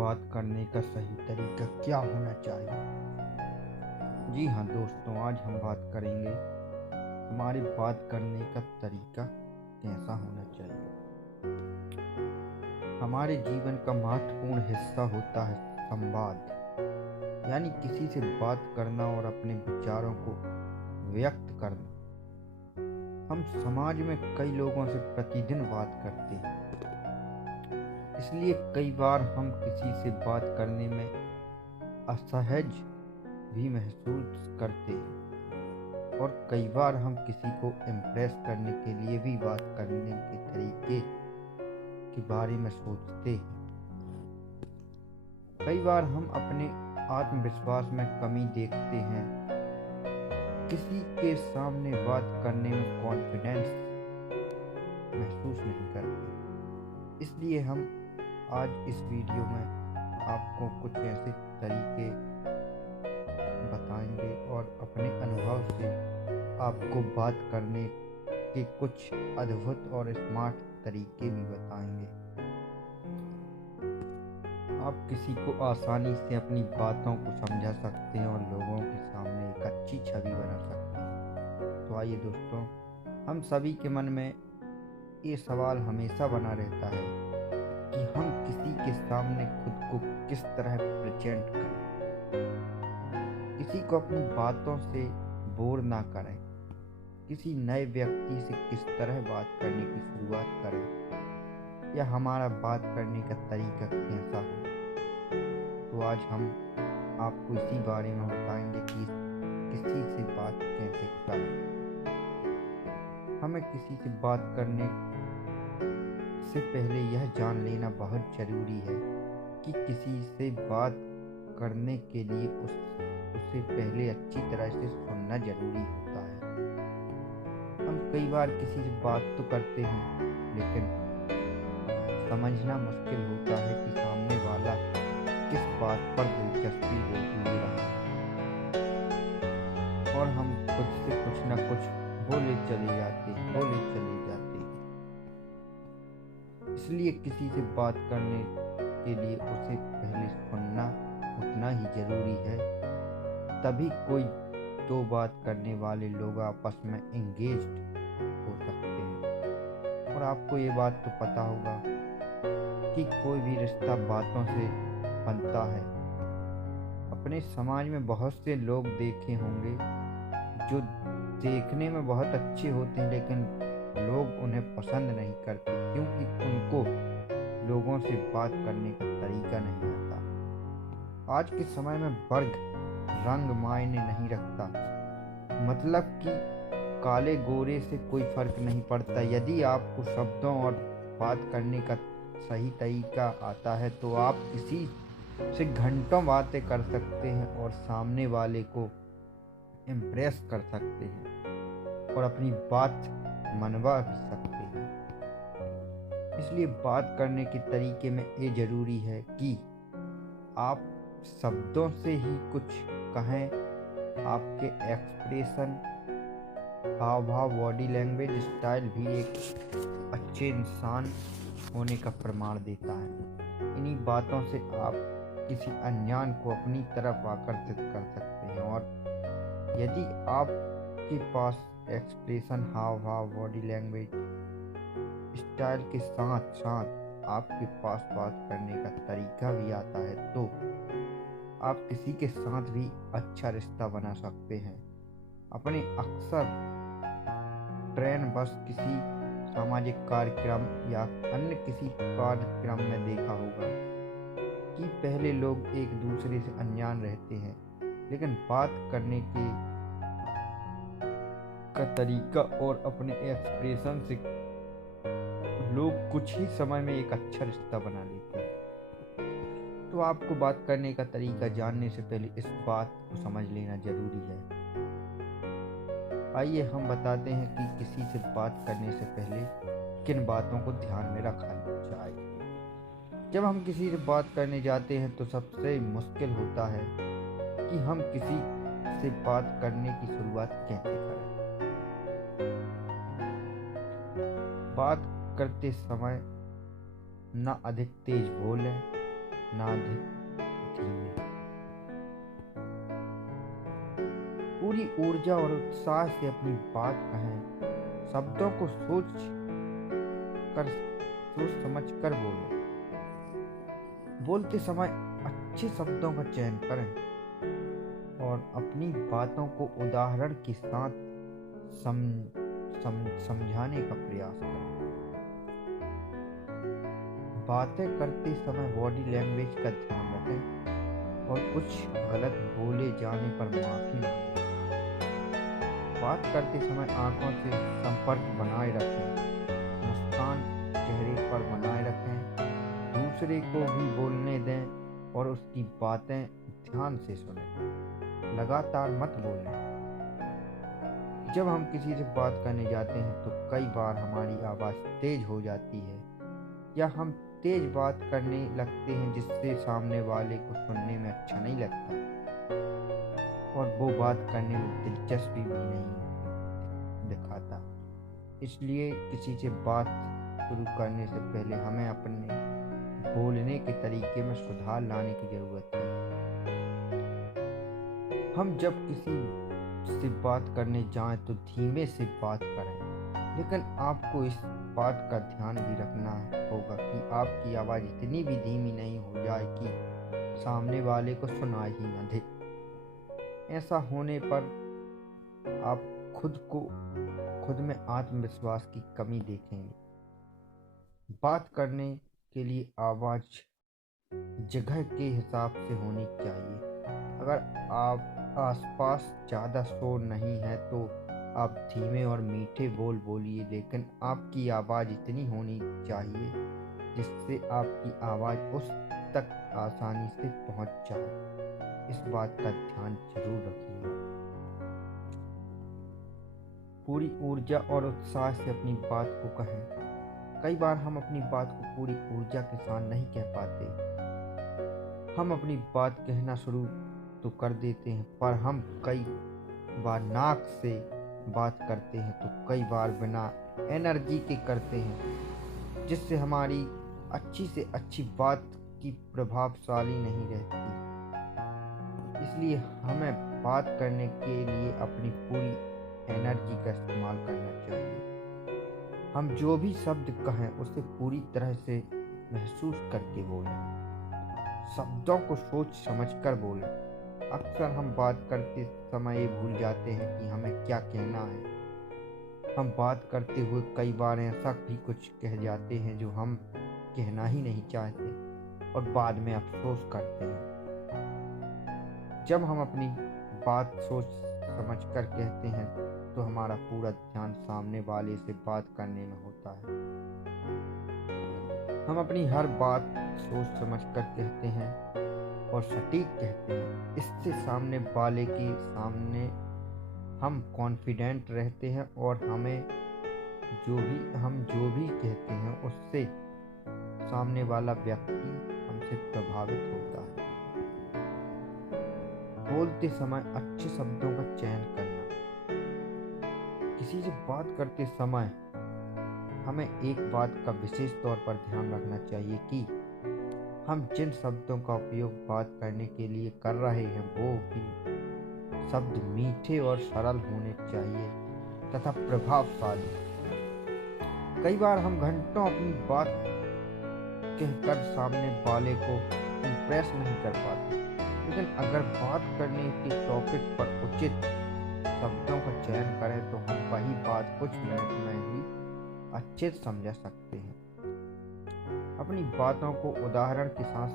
बात करने का सही तरीका क्या होना चाहिए। जी हाँ दोस्तों, आज हम बात करेंगे हमारी बात करने का तरीका कैसा होना चाहिए। हमारे जीवन का महत्वपूर्ण हिस्सा होता है संवाद, यानी किसी से बात करना और अपने विचारों को व्यक्त करना। हम समाज में कई लोगों से प्रतिदिन बात करते हैं, इसलिए कई बार हम किसी से बात करने में असहज भी महसूस करते हैं और कई बार हम किसी को इम्प्रेस करने के लिए भी बात करने के तरीके के बारे में सोचते हैं। कई बार हम अपने आत्मविश्वास में कमी देखते हैं, किसी के सामने बात करने में कॉन्फिडेंस महसूस नहीं करते। इसलिए हम आज इस वीडियो में आपको कुछ ऐसे तरीके बताएंगे और अपने अनुभव से आपको बात करने के कुछ अद्भुत और स्मार्ट तरीके भी बताएंगे। आप किसी को आसानी से अपनी बातों को समझा सकते हैं और लोगों के सामने एक अच्छी छवि बना सकते हैं। तो आइए दोस्तों, हम सभी के मन में ये सवाल हमेशा बना रहता है कि हम किसी के सामने खुद को किस तरह प्रेजेंट करें, किसी को अपनी बातों से बोर ना करें, किसी नए व्यक्ति से किस तरह बात करने की शुरुआत करें, या हमारा बात करने का तरीका कैसा हो। तो आज हम आपको इसी बारे में बताएंगे कि किसी से बात कैसे करें। हमें किसी से बात करने से पहले यह जान लेना बहुत ज़रूरी है कि किसी से बात करने के लिए उसे पहले अच्छी तरह से सुनना जरूरी होता है। हम कई बार किसी से बात तो करते हैं, लेकिन समझना मुश्किल होता है कि सामने वाला किस बात पर दिलचस्पी ले रहा है, और हम खुद से कुछ न कुछ बोले चले जाते हैं। इसलिए किसी से बात करने के लिए उसे पहले सुनना उतना ही जरूरी है, तभी कोई दो बात करने वाले लोग आपस में एंगेज्ड हो सकते हैं। और आपको ये बात तो पता होगा कि कोई भी रिश्ता बातों से बनता है। अपने समाज में बहुत से लोग देखे होंगे जो देखने में बहुत अच्छे होते हैं, लेकिन लोग उन्हें पसंद नहीं करते क्योंकि उनको लोगों से बात करने का तरीका नहीं आता। आज के समय में वर्ग रंग मायने नहीं रखता, मतलब कि काले गोरे से कोई फर्क नहीं पड़ता। यदि आपको शब्दों और बात करने का सही तरीका आता है तो आप किसी से घंटों बातें कर सकते हैं और सामने वाले को इम्प्रेस कर सकते हैं और अपनी बात मनवा भी सकते हैं। इसलिए बात करने के तरीके में ये जरूरी है कि आप शब्दों से ही कुछ कहें। आपके एक्सप्रेशन, हाव भाव, बॉडी लैंग्वेज, स्टाइल भी एक अच्छे इंसान होने का प्रमाण देता है। इन्हीं बातों से आप किसी अनजान को अपनी तरफ आकर्षित कर सकते हैं। और यदि आपके पास एक्सप्रेशन, हाव भाव, बॉडी लैंग्वेज, स्टाइल के साथ साथ आपके पास बात करने का तरीका भी आता है, तो आप किसी के साथ भी अच्छा रिश्ता बना सकते हैं। अपने अक्सर ट्रेन, बस, किसी सामाजिक कार्यक्रम या अन्य किसी कार्यक्रम में देखा होगा कि पहले लोग एक दूसरे से अनजान रहते हैं, लेकिन बात करने का तरीका और अपने एक्सप्रेशन से लोग कुछ ही समय में एक अच्छा रिश्ता बना लेते हैं। तो आपको बात करने का तरीका जानने से पहले इस बात को समझ लेना जरूरी है। आइए हम बताते हैं कि किसी से बात करने से पहले किन बातों को ध्यान में रखना चाहिए। जब हम किसी से बात करने जाते हैं तो सबसे मुश्किल होता है कि हम किसी से बात करने की शुरुआत कैसे करें। बात करते समय ना अधिक तेज बोलें, ना अधिक धीमे। पूरी ऊर्जा और उत्साह से अपनी बात कहें। शब्दों को सोच समझ कर बोलें। बोलते समय अच्छे शब्दों का चयन करें और अपनी बातों को उदाहरण के साथ समझाने का प्रयास करें। बातें करते समय बॉडी लैंग्वेज का ध्यान रखें और कुछ गलत बोले जाने पर माफी मांगें। बात करते समय आंखों से संपर्क बनाए रखें। मुस्कान चेहरे पर बनाए रखें। दूसरे को भी बोलने दें और उसकी बातें ध्यान से सुनें। लगातार मत बोलें। जब हम किसी से बात करने जाते हैं तो कई बार हमारी आवाज़ तेज हो जाती है या हम तेज बात करने लगते हैं जिससे सामने वाले को सुनने में अच्छा नहीं लगता और वो बात करने में दिलचस्पी भी नहीं दिखाता। इसलिए किसी से बात शुरू करने से पहले हमें अपने बोलने के तरीके में सुधार लाने की ज़रूरत है। हम जब किसी से बात करने जाएं तो धीमे से बात करें, लेकिन आपको इस बात का ध्यान भी रखना होगा कि आपकी आवाज़ इतनी भी धीमी नहीं हो जाए कि सामने वाले को सुनाई ही न दे। ऐसा होने पर आप खुद में आत्मविश्वास की कमी देखेंगे। बात करने के लिए आवाज़ जगह के हिसाब से होनी चाहिए। अगर आप आसपास ज़्यादा शोर नहीं है तो आप धीमे और मीठे बोल बोलिए, लेकिन आपकी आवाज़ इतनी होनी चाहिए जिससे आपकी आवाज़ उस तक आसानी से पहुंच जाए। इस बात का ध्यान जरूर रखिएगा। पूरी ऊर्जा और उत्साह से अपनी बात को कहें। कई बार हम अपनी बात को पूरी ऊर्जा के साथ नहीं कह पाते। हम अपनी बात कहना शुरू तो कर देते हैं, पर हम कई बार नाक से बात करते हैं तो कई बार बिना एनर्जी के करते हैं, जिससे हमारी अच्छी से अच्छी बात की प्रभावशाली नहीं रहती। इसलिए हमें बात करने के लिए अपनी पूरी एनर्जी का इस्तेमाल करना चाहिए। हम जो भी शब्द कहें उसे पूरी तरह से महसूस करके बोलें। शब्दों को सोच समझकर बोलें। अक्सर हम बात करते समय ये भूल जाते हैं कि हमें क्या कहना है। हम बात करते हुए कई बार ऐसा भी कुछ कह जाते हैं जो हम कहना ही नहीं चाहते और बाद में अफसोस करते हैं। जब हम अपनी बात सोच समझकर कहते हैं तो हमारा पूरा ध्यान सामने वाले से बात करने में होता है। हम अपनी हर बात सोच समझकर कहते हैं और सटीक कहते हैं। इससे सामने वाले के सामने हम कॉन्फिडेंट रहते हैं और हम जो भी कहते हैं उससे सामने वाला व्यक्ति हमसे प्रभावित होता है। बोलते समय अच्छे शब्दों का चयन करना। किसी से बात करते समय हमें एक बात का विशेष तौर पर ध्यान रखना चाहिए कि हम जिन शब्दों का उपयोग बात करने के लिए कर रहे हैं वो भी शब्द मीठे और सरल होने चाहिए तथा प्रभावशाली। कई बार हम घंटों अपनी बात कहकर सामने वाले को इम्प्रेस नहीं कर पाते, लेकिन अगर बात करने के टॉपिक पर उचित शब्दों का चयन करें तो हम वही बात कुछ मिनट में ही अच्छे से समझा सकते हैं। अपनी बातों को उदाहरण के साथ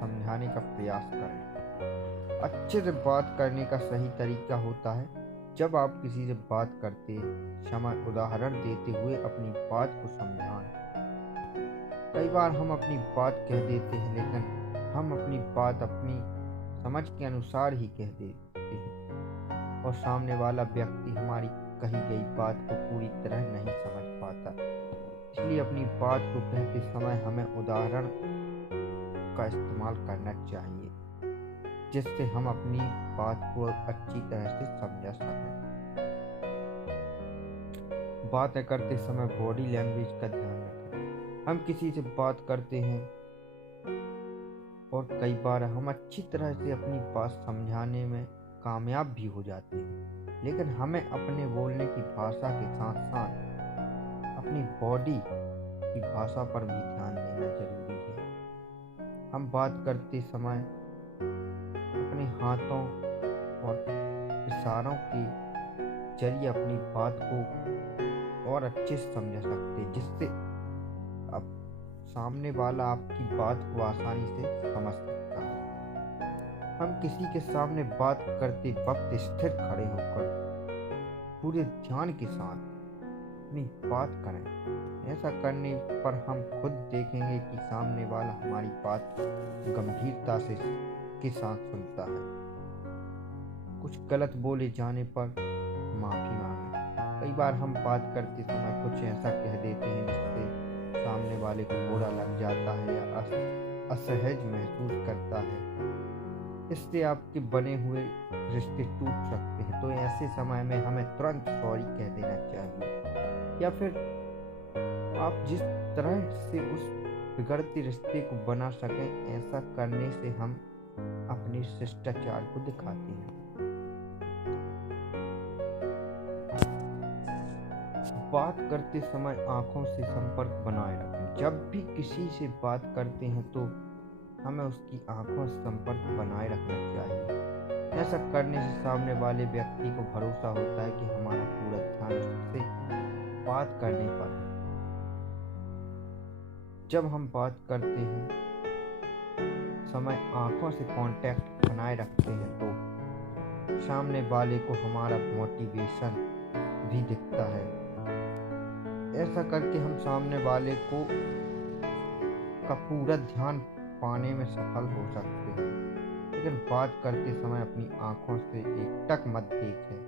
समझाने का प्रयास करें। अच्छे से बात करने का सही तरीका होता है जब आप किसी से बात करते समय उदाहरण देते हुए अपनी बात को समझाएं। कई बार हम अपनी बात कह देते हैं, लेकिन हम अपनी बात अपनी समझ के अनुसार ही कह देते हैं और सामने वाला व्यक्ति हमारी कही गई बात को पूरी तरह नहीं समझ पाता। इसलिए अपनी बात को कहते समय हमें उदाहरण का इस्तेमाल करना चाहिए जिससे हम अपनी बात को अच्छी तरह से समझा सकें। बातें करते समय बॉडी लैंग्वेज का ध्यान रखें। हम किसी से बात करते हैं और कई बार हम अच्छी तरह से अपनी बात समझाने में कामयाब भी हो जाते हैं, लेकिन हमें अपने बोलने की भाषा के साथ साथ अपनी बॉडी की भाषा पर भी ध्यान देना जरूरी है। हम बात करते समय अपने हाथों और इशारों के जरिए अपनी बात को और अच्छे से समझा सकते हैं, जिससे अब सामने वाला आपकी बात को आसानी से समझ सकता है। हम किसी के सामने बात करते वक्त स्थिर खड़े होकर पूरे ध्यान के साथ अपनी बात करें। ऐसा करने पर हम खुद देखेंगे कि सामने वाला हमारी बात गंभीरता से के साथ सुनता है। कुछ गलत बोले जाने पर माफी मांगे। कई बार हम बात करते समय कुछ ऐसा कह देते हैं जिससे सामने वाले को बुरा लग जाता है या असहज महसूस करता है। इससे आपके बने हुए रिश्ते टूट सकते हैं। तो ऐसे समय में हमें तुरंत सॉरी कह देना चाहिए, या फिर आप जिस तरह से उस बिगड़ते रिश्ते को बना सकें, ऐसा करने से हम अपने शिष्टाचार को दिखाते हैं। बात करते समय आंखों से संपर्क बनाए रखें। जब भी किसी से बात करते हैं तो हमें उसकी आंखों से संपर्क बनाए रखना चाहिए। ऐसा करने से सामने वाले व्यक्ति को भरोसा होता है कि हमारा पूरा ध्यान उससे बात करने पर है। जब हम बात करते हैं समय आंखों से कांटेक्ट बनाए रखते हैं तो सामने वाले को हमारा मोटिवेशन भी दिखता है। ऐसा करके हम सामने वाले को का पूरा ध्यान पाने में सफल हो सकते हैं। लेकिन बात करते समय अपनी आंखों से एकटक मत देखें,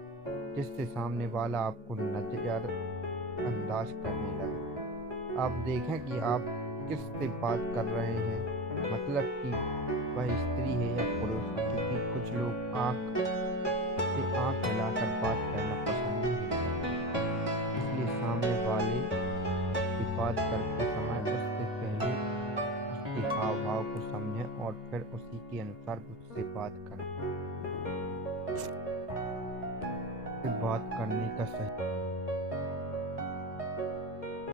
जिससे सामने वाला आपको नजरअंदाज करने लगे। आप देखें कि आप किससे बात कर रहे हैं, मतलब कि वह स्त्री है या पुरुष, क्योंकि कुछ लोग आंख से आंख मिलाकर बात करना पसंद नहीं करते। इसलिए सामने वाले की बात करते समय उससे पहले उसके हाव भाव को समझें और फिर उसी के अनुसार उससे बात करें। बात करने का सही